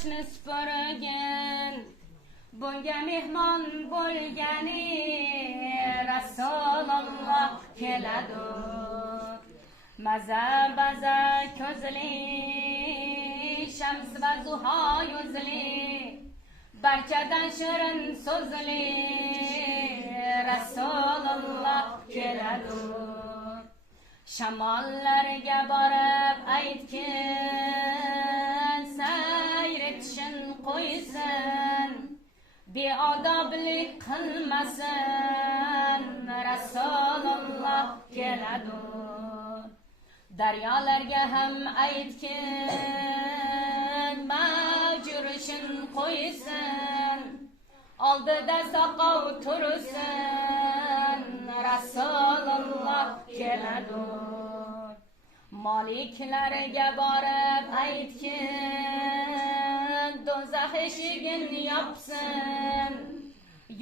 tashni supurgin. Bunga mehmon bo'lgani Rasululloh keladi. Maza baza ko'zli, shams va zuho yuzli, barchadan shirin so'zli Rasululloh keladi. Shamollarga borib aytgin, sayr etishini qo'ysin, beodoblik qilmasin Rasululloh keladi. Daryolarga ham aytgin, majurishini qo'ysin, oldida soqov tursin Rasululloh keladi. Moliklarga borib aytgin, do'zax eshigini yopsin,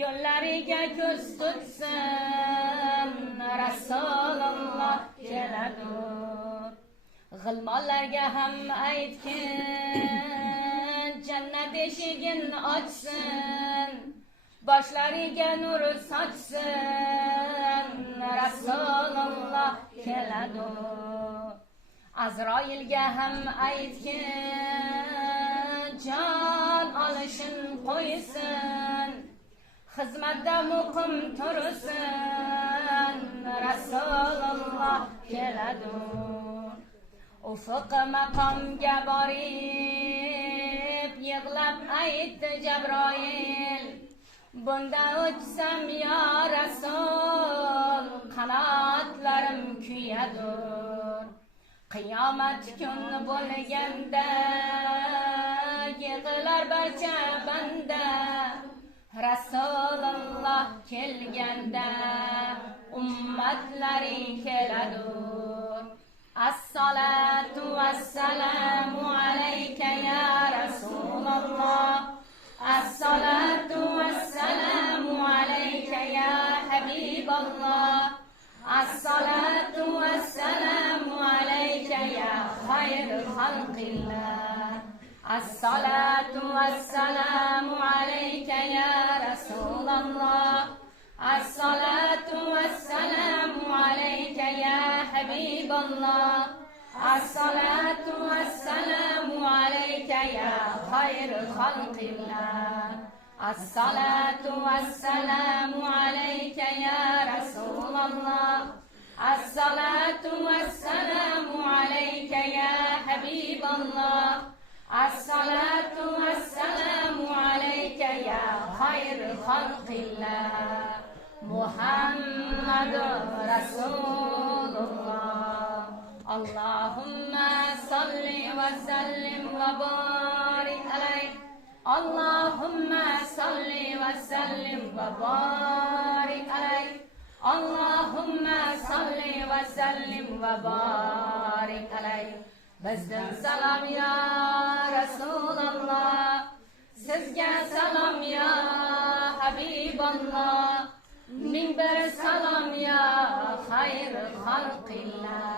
yo'llariga ko'z tutsin Rasululloh keladi. G'ilmonlarga ham aytgin, jannat eshigini ochsin, boshlariga nur sochsin Rasululloh keladi. Azroilga ham aytgin, jon olishin qo'ysin, xizmatda muqim tursin Rasululloh keladi. Ufuq maqomga borib yig'lab aytdi Jabroil, bunda o'chsam yo Rasul, qanotlarim kuyadur. Qiyomat kun bo'lganda yig'lar barcha banda, Rasululloh kelganda ummatlari keladur. As-salatu was-salamu alayka ya Rasululloh, as-salatu was-salamu alayka ya Habiballah, as-salatu was-salamu alayka ya khairul khalqillah, as-salatu was-salamu alayka ya Rasulullah, as-salatu was-salamu alayka ya Habiballah, as-salatu was-salamu alayka ya khairul khalqillah, as-salatu was-salamu alayka ya Rasulullah, as-salatu was-salamu alayka ya Habiballah, as-salatu was-salamu alayka ya khairul khalqillah. Muhammadur Rasulullah. Allahumma salli wa sallim wa barik alayhi. Allahumma salli wa sallim wa barik alayhi. Allahumma salli wa sallim wa barik alayhi. Bizdan salom ya Rasulullah, sizga salom ya Habiballah, ming bir salom ya khairul khalqillah.